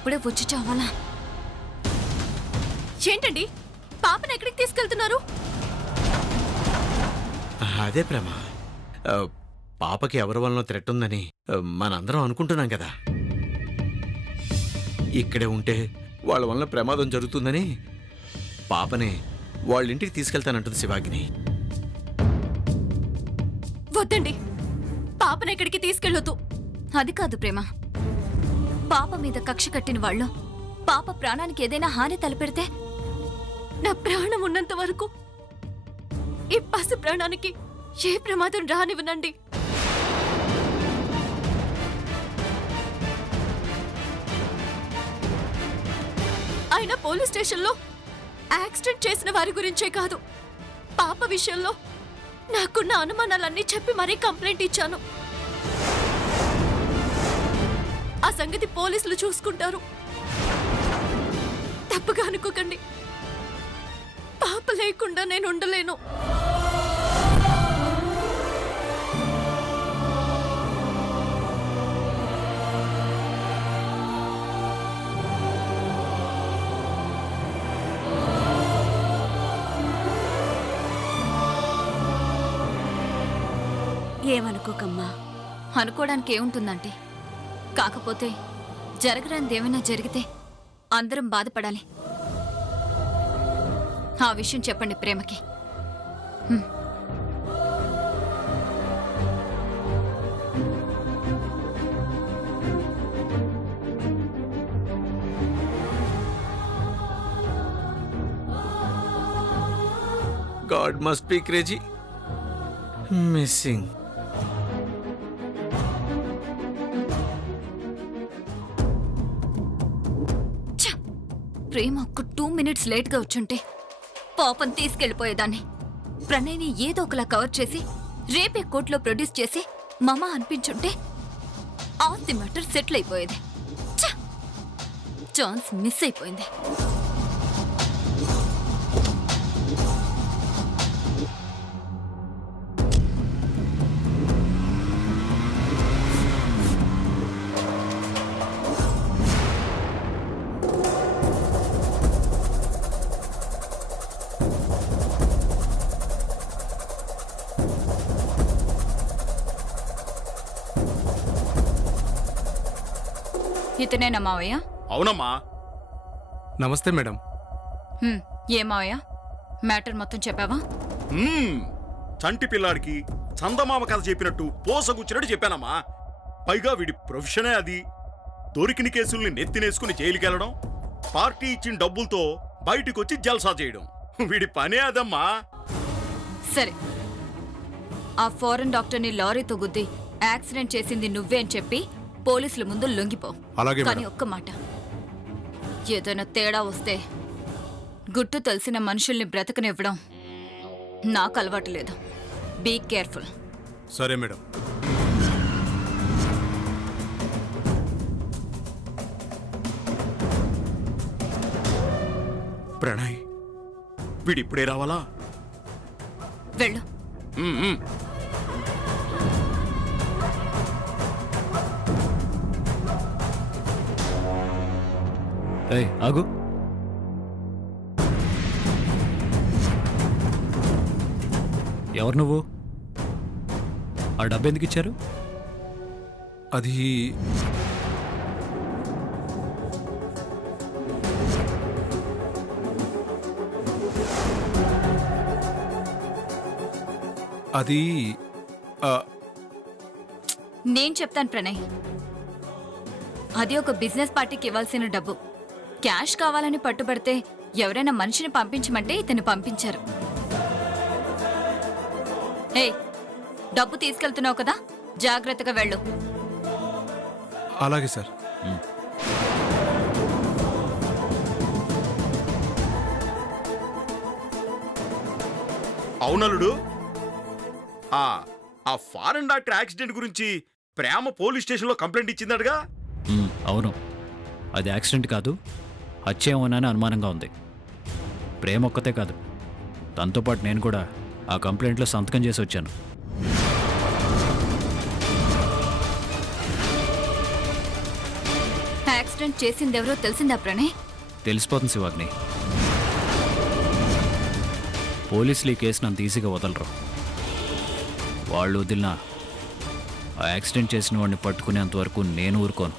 ఇప్పుడే వచ్చి చావాలా? ఏంటండి, పాపను ఎక్కడికి తీసుకెళ్తున్నారు? అదే ప్రేమ, పాపకి ఎవరి వలన థ్రెట్ ఉందని మనందరం అనుకుంటున్నాం కదా. ఇక్కడే ఉంటే వాళ్ళ వలన ప్రమాదం జరుగుతుందని పాపని వాళ్ళ ఇంటికి తీసుకెళ్తానంటుంది శివాగిని. వద్దండి, పాపను ఎక్కడికి తీసుకెళ్ళొద్దు. అది కాదు ప్రేమ, పాప మీద కక్ష కట్టిన వాళ్ళు పాప ప్రాణానికి ఏదైనా హాని తలపెడితే నా ప్రాణం ఉన్నంత వరకు ఈ పసి ప్రాణానికి ఏ ప్రమాదం రానివ్వనండి. అయినా పోలీస్ స్టేషన్లో యాక్సిడెంట్ చేసిన వారి గురించే కాదు, పాప విషయంలో నాకున్న అనుమానాలన్నీ చెప్పి మరీ కంప్లైంట్ ఇచ్చాను. ఆ సంగతి పోలీసులు చూసుకుంటారు. తప్పుగా అనుకోకండి, పాప లేకుండా నేను ఉండలేను. ఏమనుకోకమ్మా. అనుకోవడానికి ఏముంటుందంటే, కాకపోతే జరగరానిది ఏమైనా జరిగితే అందరం బాధపడాలి. ఆ విషయం చెప్పండి ప్రేమకి. God must be crazy. Missing. ప్రేమ ఒక్క 2 minutes లేట్గా వచ్చుంటే పాపం తీసుకెళ్లిపోయేదాన్ని. ప్రణయ్ని ఏదో ఒకలా కవర్ చేసి రేపే కోర్టులో ప్రొడ్యూస్ చేసి మమ అనిపించుంటే ఆస్తి మ్యాటర్ సెటిల్ అయిపోయేది. ఛాన్స్ మిస్ అయిపోయింది. ఇతనేనా మావయ్య? అవునమ్మా. నమస్తే మేడం. ఏ మావయ్య, మ్యాటర్ మొత్తం చెప్పావా? చంటి పిల్లాడికి చందమామ కథ చెప్పినట్టు పోసగుచ్చినట్టు చెప్పానమ్మా. పైగా వీడి ప్రొఫెషనే అది. దొరికిన కేసుల్ని నెత్తినేసుకుని జైలుకెళ్లడం, పార్టీ ఇచ్చిన డబ్బులతో బయటికొచ్చి జల్సా చేయడం, వీడి పనే అదమ్మా. సరే, ఆ ఫారెన్ డాక్టర్ని లారీతో గుద్ది యాక్సిడెంట్ చేసింది నువ్వే అని చెప్పి పోలీసుల ముందు లొంగిపో. కానీ ఒక్క మాట, ఏదైనా తేడా వస్తే గుట్టు తెలిసిన మనుషుల్ని బ్రతకనివ్వడం నాకు అలవాటు లేదు. Be careful. సరే మేడం. ప్రణయ్, వీడిప్పుడే రావాలా? వెళ్ళు. ఆగు. ఎవరు నువ్వు? ఆ డబ్బు ఎందుకు ఇచ్చారు? అది అది నేను చెప్తాను ప్రణయ్. అది ఒక బిజినెస్ పార్టీకి ఇవ్వాల్సిన డబ్బు. క్యాష్ కావాలని పట్టుబడితే ఎవరైనా మనిషిని పంపించమంటే ఇతన్ని పంపించారు. హే, డబ్బు తీసుకెళ్తున్నావు కదా, జాగ్రత్తగా వెళ్ళు. అలాగే సార్. అవునలుడు, ఆ ఫారెన్ డాక్టర్ యాక్సిడెంట్ గురించి ప్రేమ పోలీస్ స్టేషన్లో కంప్లైంట్ ఇచ్చిందటగా? అవును, అది యాక్సిడెంట్ కాదు, హత్యేమోనని అనుమానంగా ఉంది. ప్రేమ ఒక్కతే కాదు, తనతో పాటు నేను కూడా ఆ కంప్లైంట్లో సంతకం చేసి వచ్చాను. యాక్సిడెంట్ చేసిందెవరో తెలిసిందా ప్రణయ్? తెలిసిపోతుంది శివాగ్ని. పోలీసులు ఈ కేసును అంత ఈజీగా వదలరు. వాళ్ళు వదిలినా ఆ యాక్సిడెంట్ చేసిన వాడిని పట్టుకునేంత వరకు నేను ఊరుకోను.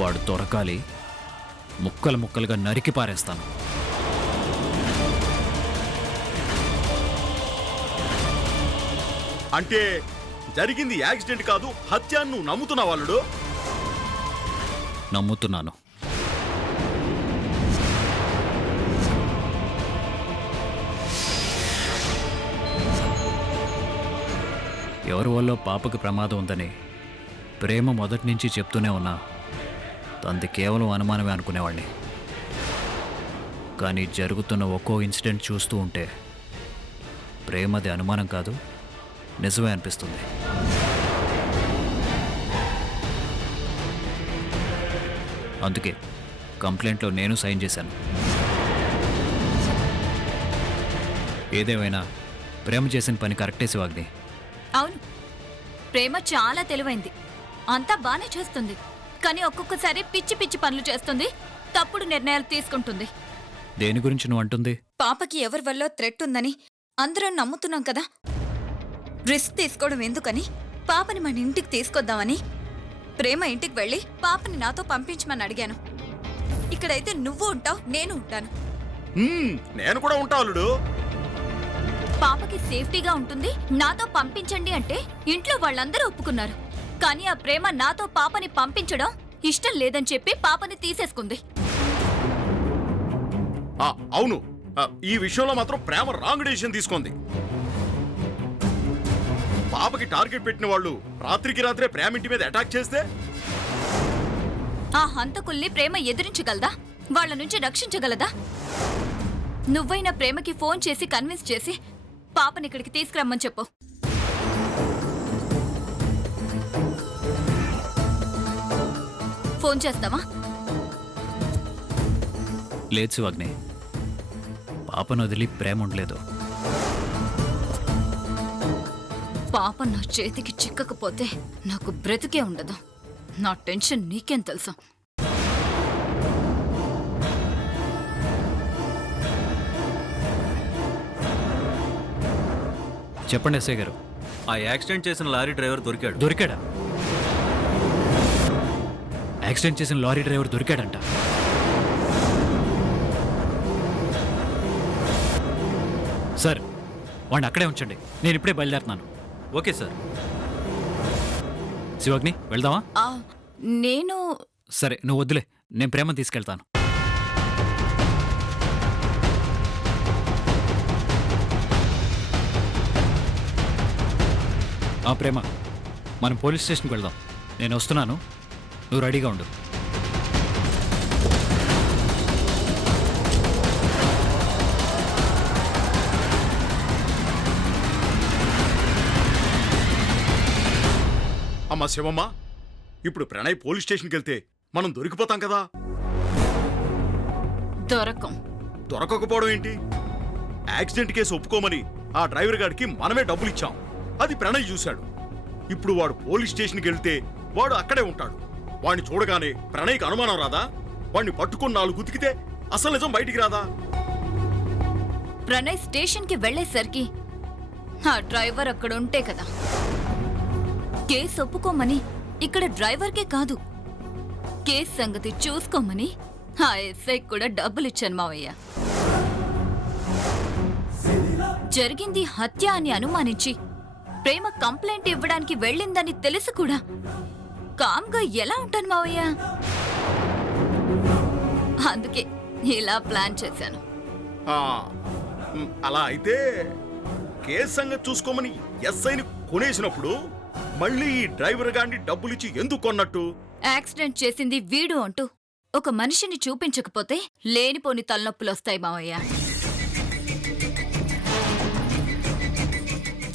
వాడు దొరకాలి, ముక్కలు ముక్కలుగా నరికి పారేస్తాను. అంటే జరిగింది యాక్సిడెంట్ కాదు, హత్య అని నువ్వు నమ్ముతున్నావు అల్లుడు? నమ్ముతున్నాను. ఎవరి వల్ల పాపకి ప్రమాదం ఉందని ప్రేమ మొదటి నుంచి చెప్తూనే ఉన్నా తనది కేవలం అనుమానమే అనుకునేవాడిని. కానీ జరుగుతున్న ఒక్కో ఇన్సిడెంట్ చూస్తూ ఉంటే ప్రేమది అనుమానం కాదు, నిజమే అనిపిస్తుంది. అందుకే కంప్లైంట్లో నేను సైన్ చేశాను. ఏదేమైనా ప్రేమ చేసిన పని కరెక్టే శివాగ్ని. అవును, ప్రేమ చాలా తెలివైంది, అంతా బానే చేస్తుంది. కానీ ఒక్కొక్కసారి పిచ్చి పిచ్చి పనులు చేస్తుంది, తప్పుడు నిర్ణయాలు తీసుకుంటుంది. దేని గురించి నువ్వు అంటుంది? పాపకి ఎవరి వల్ల థ్రెట్ ఉందని అందరం నమ్ముతున్నాం కదా. రిస్క్ తీసుకోవడం ఎందుకని పాపని మన ఇంటికి తీసుకొద్దామని ప్రేమ ఇంటికి వెళ్ళి పాపని నాతో పంపించమని అడిగాను. ఇక్కడైతే నువ్వు ఉంటావు, నేను ఉంటాను. నేను కూడా ఉంటా అల్లుడు. పాపకి సేఫ్టీగా ఉంటుంది, నాతో పంపించండి అంటే ఇంట్లో వాళ్ళందరూ ఒప్పుకున్నారు. కానీ ఆ ప్రేమ నాతో పాపని పంపించడం ఇష్టం లేదని చెప్పి పాపని తీసేసుకుంది. అవును, ఈ విషయంలో మాత్రం ప్రేమ రాంగ్ డెసిషన్ తీసుకుంది. పాపకి టార్గెట్ పెట్టిన వాళ్ళు రాత్రికి రాత్రే ప్రేమ ఇంటి మీద అటాక్ చేస్తే ఆ హంతకుల్ని ప్రేమ ఎదిరించగలదా? వాళ్ళ నుంచి రక్షించగలదా? నువ్వైనా ప్రేమకి ఫోన్ చేసి కన్విన్స్ చేసి పాపని ఇక్కడికి తీసుకురమ్మని చెప్పు. ఫోన్ చేస్తావా? లేదు శివాగ్ని, పాపను వదిలి ప్రేమ ఉండలేదు. పాప నా చేతికి చిక్కకపోతే నాకు బ్రతికే ఉండదు. నా టెన్షన్ నీకేం తెలుసా? చెప్పండి ఎస్ఐ గారు. ఆ యాక్సిడెంట్ చేసిన లారీ డ్రైవర్ దొరికాడు. దొరికాడా? యాక్సిడెంట్ చేసిన లారీ డ్రైవర్ దొరికాడంట. సార్, వాడిని అక్కడే ఉంచండి, నేను ఇప్పుడే బయలుదేరుతున్నాను. Okay sir. శివాగ్ని, వెళ్దామా? నేను సరే, నువ్వు వద్దులే, నేను ప్రేమను తీసుకెళ్తాను. ప్రేమ, మనం పోలీస్ స్టేషన్కి వెళ్దాం. నేను వస్తున్నాను, నువ్వు రెడీగా ఉండు. అమ్మా శివమ్మ, ఇప్పుడు ప్రణయ్ పోలీస్ స్టేషన్కి వెళ్తే మనం దొరికిపోతాం కదా. దొరకకపోవడం ఏంటి? యాక్సిడెంట్ కేసు ఒప్పుకోమని ఆ డ్రైవర్ గారికి మనమే డబ్బులు ఇచ్చాం. అది ప్రణయ్ చూశాడు. ఇప్పుడు వాడు పోలీస్ స్టేషన్కి వెళ్తే వాడు అక్కడే ఉంటాడు. వాడిని చూడగానే ప్రణయ్కి అనుమానం రాదా? వాడిని పట్టుకుని 4 ఉతికితే అసలు నిజం బయటికి రాదా? ప్రణయ్ స్టేషన్కి వెళ్లేసరికి ఆ డ్రైవర్ అక్కడ ఉంటే కదా. కేసు ఒప్పుకోమని ఇక్కడ డ్రైవర్కే కాదు, కేసు సంగతి చూసుకోమని ఆ ఎస్ఐ కూడా డబ్బులు ఇచ్చాను మావయ్య. జరిగింది హత్య అని అనుమానించి ప్రేమ కంప్లైంట్ ఇవ్వడానికి వెళ్ళిందని తెలుసు కూడా కామ్గా ఎలా ఉంటాను మావయ్య? అందుకే ఇలా ప్లాన్ చేశాను. అలా అయితే కేసు సంగతి చూసుకోమని ఎస్ఐని కొనేసినప్పుడు మళ్ళీ ఈ డ్రైవర్ గారిని డబ్బులిచ్చి ఎందుకు కొన్నట్టు? యాక్సిడెంట్ చేసింది వీడు అంటూ ఒక మనిషిని చూపించకపోతే లేనిపోని తలనొప్పులొస్తాయి మావయ్య.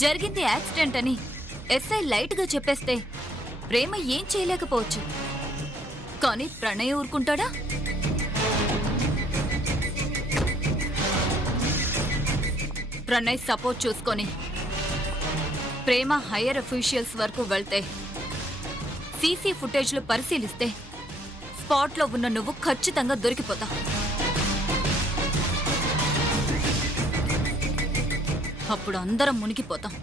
జరిగింది యాక్సిడెంట్ అని ఎస్ఐ లైట్గా చెప్పేస్తే ప్రేమ ఏం చేయలేకపోవచ్చు. కానీ ప్రణయ్ ఊరుకుంటాడా? ప్రణయ్ సపోర్ట్ చూసుకొని ప్రేమ హైయర్ అఫీషియల్స్ వరకు వెళ్తే సీసీ ఫుటేజ్లు పరిశీలిస్తే స్పాట్లో ఉన్న నువ్వు ఖచ్చితంగా దొరికిపోతావు. అప్పుడు అందరం మునిగిపోతాం.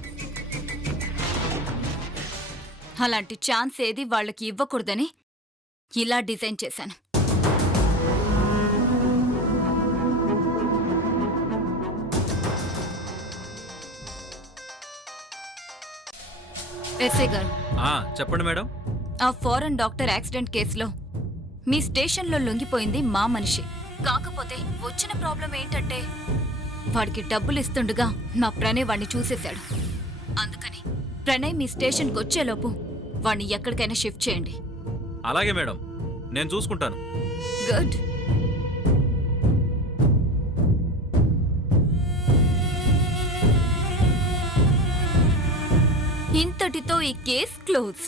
అలాంటి ఛాన్స్ ఏది వాళ్ళకి ఇవ్వకూడదని ఇలా డిజైన్ చేశాను. ఎస్ఐ గారు, చెప్పండి మేడం. ఆ ఫారెన్ డాక్టర్ యాక్సిడెంట్ కేసులో మీ స్టేషన్లో లొంగిపోయింది మా మనిషి. కాకపోతే వచ్చిన ప్రాబ్లం ఏంటంటే వాడికి డబ్బులు ఇస్తుండగా మా ప్రణయ్ వాడిని చూసేశాడు. అందుకని ప్రణయ్ మీ స్టేషన్కి వచ్చేలోపు వాడిని ఎక్కడికైనా షిఫ్ట్ చేయండి. అలాగే మేడం, నేను చూసుకుంటాను. గుడ్. ఇంతటితో ఈ కేస్ క్లోజ్.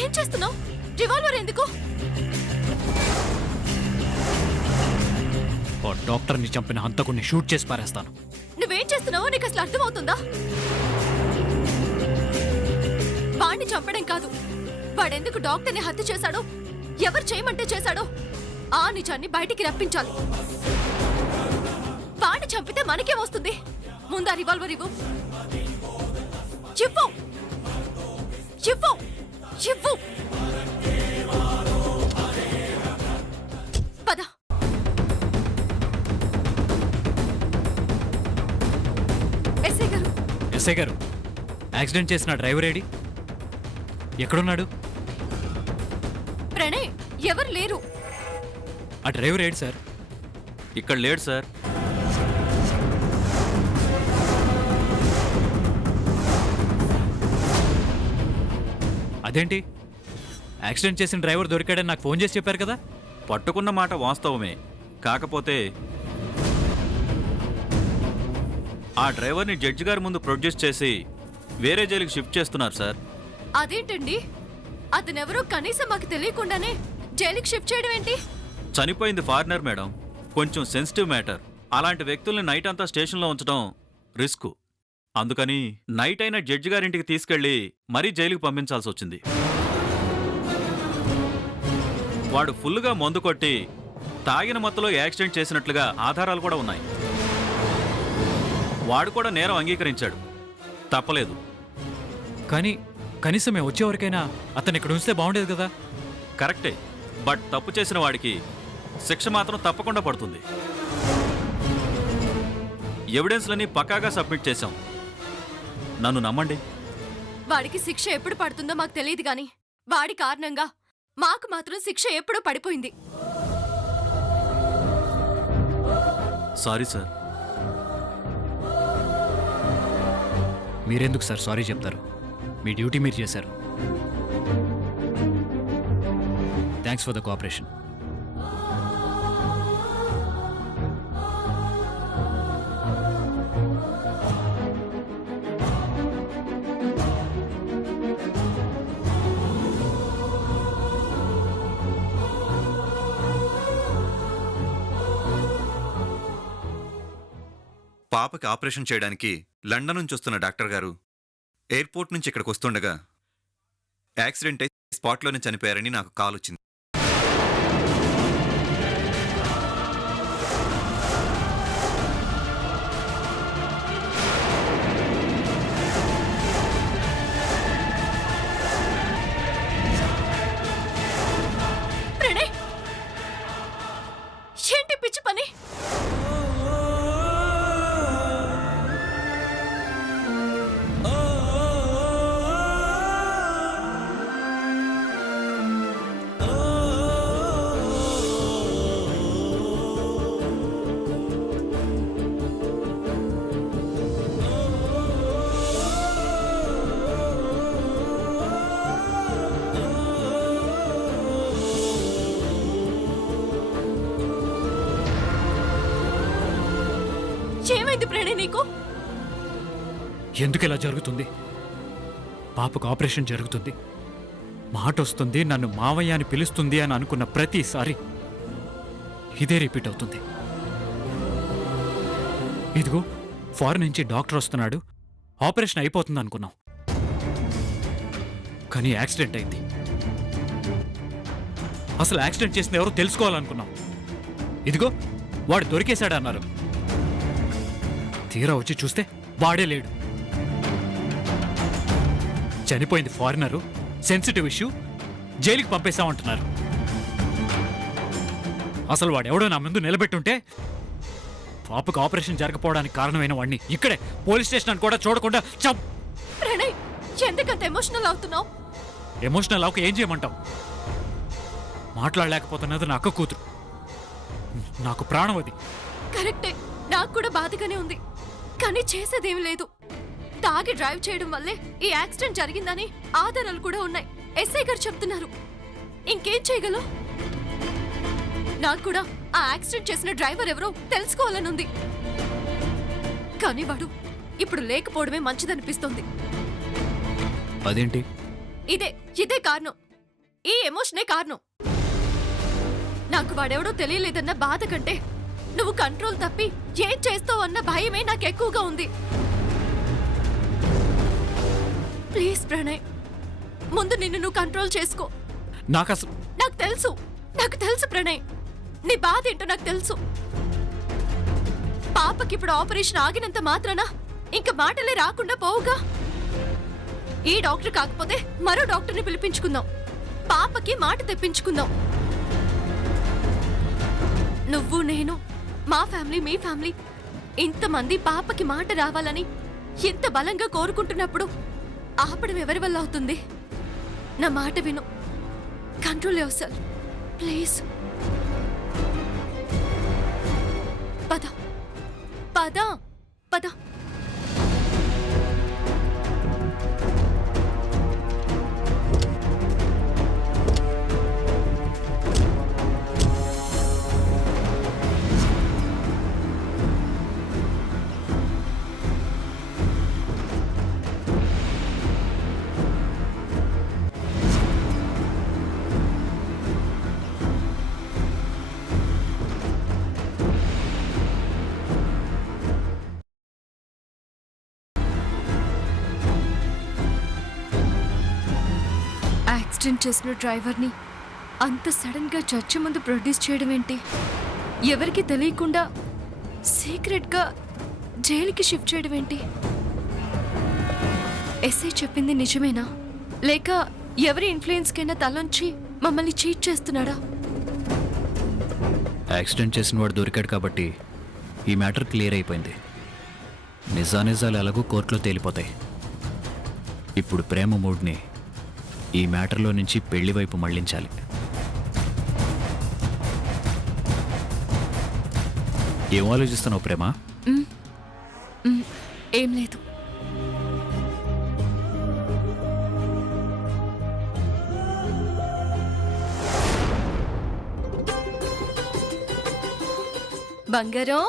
ఏం చేస్తున్నావు? రివాల్వర్ ఎందుకు? ఓ డాక్టర్ని చంపిన హంతకుడిని షూట్ చేసి పారేస్తాను. నువ్వేం చేస్తున్నావో నీకు అసలు అర్థమవుతుందా? వాణ్ణి చంపడం కాదు, వాడెందుకు డాక్టర్ని హత్య చేశాడో, ఎవరు చేయమంటే చేశాడో ఆ నిజాన్ని బయటికి రప్పించాలి. వాణ్ణి చంపితే మనకేం వస్తుంది? ముందా రివాల్వర్ ఇవ్వు. ఇవ్వు ఇవ్వు ఇవ్వు. పద. ఎస్ఐ గారు, ఎస్ఐ గారు, యాక్సిడెంట్ చేసిన డ్రైవర్ ఏడి? ఎక్కడున్నాడు? ప్రణయ్ ఎవరు లేరు. ఆ డ్రైవర్ ఏడి సార్? ఇక్కడ లేడు సార్. అదేంటి, యాక్సిడెంట్ చేసిన డ్రైవర్ దొరికాడని నాకు ఫోన్ చేసి చెప్పారు కదా? పట్టుకున్న మాట వాస్తవమే, కాకపోతే ఆ డ్రైవర్ని జడ్జి గారి ముందు ప్రొడ్యూస్ చేసి వేరే జైలుకి షిఫ్ట్ చేస్తున్నారు సార్. అదేంటండి, అతనెవరో కనీసం మాకు తెలియకుండానే జైలుకి షిఫ్ట్ చేయడం ఏంటి? చనిపోయింది ఫారినర్ మేడం, కొంచెం సెన్సిటివ్ మ్యాటర్. అలాంటి వ్యక్తుల్ని నైట్ అంతా స్టేషన్లో ఉంచడం రిస్క్. అందుకని నైట్ అయినా జడ్జి గారింటికి తీసుకెళ్లి మరీ జైలుకి పంపించాల్సి వచ్చింది. వాడు ఫుల్గా మందు కొట్టి తాగిన మత్తులో యాక్సిడెంట్ చేసినట్లుగా ఆధారాలు కూడా ఉన్నాయి. వాడు కూడా నేరం అంగీకరించాడు. తప్పలేదు. కానీ కనీసం మేము వచ్చేవరకైనా అతను ఇక్కడ ఉంచితే బాగుండేది కదా? కరెక్టే, బట్ తప్పు చేసిన వాడికి శిక్ష మాత్రం తప్పకుండా పడుతుంది. ఎవిడెన్స్లని పక్కాగా సబ్మిట్ చేశాం. నన్ను నమ్మండి. వాడికి శిక్ష ఎప్పుడు పడుతుందో మాకు తెలియదు గాని వాడి కారణంగా మాకు మాత్రం శిక్ష ఎప్పుడో పడిపోయింది. Sorry sir. మీరెందుకు సార్ సారీ చెప్తారు? మీ డ్యూటీ మీరు చేశారు. Thanks for the cooperation. పాపకి ఆపరేషన్ చేయడానికి లండన్ నుంచి వస్తున్న డాక్టర్ గారు ఎయిర్పోర్ట్ నుంచి ఇక్కడికి వస్తుండగా యాక్సిడెంట్ అయి స్పాట్లోనే చనిపోయారని నాకు కాల్ వచ్చింది. ప్రణయ్, ఏంటి పిచ్చి పని? ప్రణయ్ నీకు? ఎందుకు ఇలా జరుగుతుంది? పాపకు ఆపరేషన్ జరుగుతుంది, మాట వస్తుంది, నన్ను మావయ్య అని పిలుస్తుంది అని అనుకున్న ప్రతిసారి ఇదే రిపీట్ అవుతుంది. ఇదిగో ఫారెన్ నుంచి డాక్టర్ వస్తున్నాడు, ఆపరేషన్ అయిపోతుంది అనుకున్నాం, కానీ యాక్సిడెంట్ అయింది. అసలు యాక్సిడెంట్ చేసింది ఎవరో తెలుసుకోవాలనుకున్నాం. ఇదిగో వాడు దొరికేశాడన్నారు. తీరా వచ్చి చూస్తే వాడే లేడు. చనిపోయింది ఫారినరు, సెన్సిటివ్ ఇష్యూ, జైలుకి పంపేశామంటున్నారు. అసలు వాడెవడో నా ముందు నిలబెట్టుంటే పాపకు ఆపరేషన్ జరగకపోవడానికి కారణమైన వాడిని ఇక్కడే పోలీస్ స్టేషన్ అని కూడా చూడకుండా ప్రణయ్, ఎందుకంత ఎమోషనల్ అవుతున్నావు? ఎమోషనల్ అవక ఏం చేయమంటావు? మాట్లాడలేకపోతున్నది నా అక్క కూతురు, నాకు ప్రాణం అది. కరెక్టే, నాకు కూడా బాధగానే ఉంది, కానీ చేసేదేమీ లేదు. తాగి డ్రైవ్ చేయడం వల్లే ఈ యాక్సిడెంట్ జరిగిందని ఆధారాలు కూడా ఉన్నాయి. ఎస్ఐ గారు చెప్తున్నారు. ఇంకేం చేయగలం? నాకు కూడా ఆ యాక్సిడెంట్ చేసిన డ్రైవర్ ఎవరో తెలుసుకోవాలనుంది, కానీ వాడు ఇప్పుడు లేకపోవడమే మంచిదనిపిస్తోంది. అదేంటి? ఇదే కారణం, ఈ ఎమోషనే కారణం. నాకు వాడెవడో తెలియలేదన్న బాధ కంటే నువ్వు కంట్రోల్ తప్పి ఏం చేస్తావు అన్న భయమే నాకు ఎక్కువగా ఉంది. ప్లీజ్ ప్రణయ్, ముందు నిన్ను నువ్వు కంట్రోల్ చేసుకో. నాకు తెలుసు ప్రణయ్, నీ బాధ ఏంటో నాకు తెలుసు. పాపకి ఇప్పుడు ఆపరేషన్ ఆగినంత మాత్రాన ఇంక మాటలే రాకుండా పోవుగా. ఈ డాక్టర్ కాకపోతే మరో డాక్టర్ని పిలిపించుకుందాం, పాపకి మాట తెప్పించుకుందాం. నువ్వు, నేను, మా ఫ్యామిలీ, మీ ఫ్యామిలీ, ఇంతమంది పాపకి మాట రావాలని ఎంత బలంగా కోరుకుంటున్నప్పుడు ఆపడం ఎవరి వల్ల అవుతుంది? నా మాట విను, కంట్రోల్ యువర్ సెల్ఫ్ ప్లీజ్. పద పద పద. యాక్సిడెంట్ చేసిన డ్రైవర్ని అంత సడన్గా జడ్జి ముందు ప్రొడ్యూస్ చేయడం ఏంటి? ఎవరికి తెలియకుండా సీక్రెట్గా జైలుకి షిఫ్ట్ చేయడం ఏంటి? ఎస్ఐ చెప్పింది నిజమేనా, లేక ఎవరి ఇన్ఫ్లుయెన్స్కైనా తలొంచి మమ్మల్ని చీట్ చేస్తున్నాడా? యాక్సిడెంట్ చేసిన వాడు దొరికాడు కాబట్టి ఈ మ్యాటర్ క్లియర్ అయిపోయింది. నిజానిజాలు ఎలాగో కోర్టులో తేలిపోతాయి. ఇప్పుడు ప్రేమ మూడ్ని ఈ మ్యాటర్లో నుంచి పెళ్లి వైపు మళ్లించాలి. ఏం ఆలోచిస్తున్నావు ప్రేమ? ఏం లేదు. బంగారం,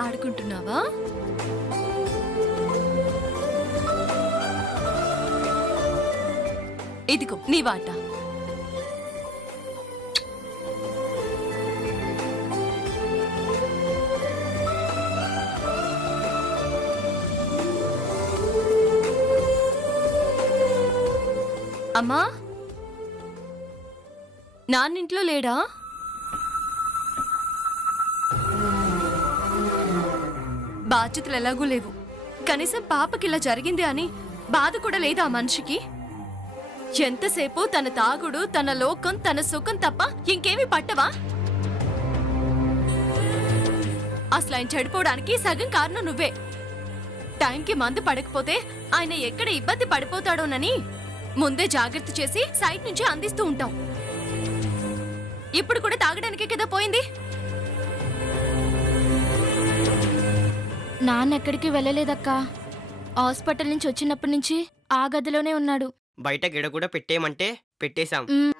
ఆడుకుంటున్నావా? ఇదిగో నీ వాట. అమ్మా, నాన్నింట్లో లేడా? బాధ్యతలు ఎలాగూ లేవు, కనీసం పాపకి ఇలా జరిగింది అని బాధ కూడా లేదా ఆ మనిషికి? ఎంతసేపు తన తాగుడు, తన లోకం, తన సుఖం తప్ప ఇంకేమీ పట్టవా? అసలు ఆయన చెడిపోవడానికి సగం కారణం నువ్వే. టైంకి మందు పడకపోతే ఆయన ఎక్కడ ఇబ్బంది పడిపోతాడోనని ముందే జాగ్రత్త చేసి సైట్ నుంచి అందిస్తూ ఉంటాం. ఇప్పుడు కూడా తాగడానికే కదా పోయింది. నాన్న ఎక్కడికి వెళ్ళలేదక్కా. హాస్పిటల్ నుంచి వచ్చినప్పటి నుంచి ఆ గదిలోనే ఉన్నాడు. బయట గిడ కూడా పెట్టేయమంటే పెట్టేశాం. మ్,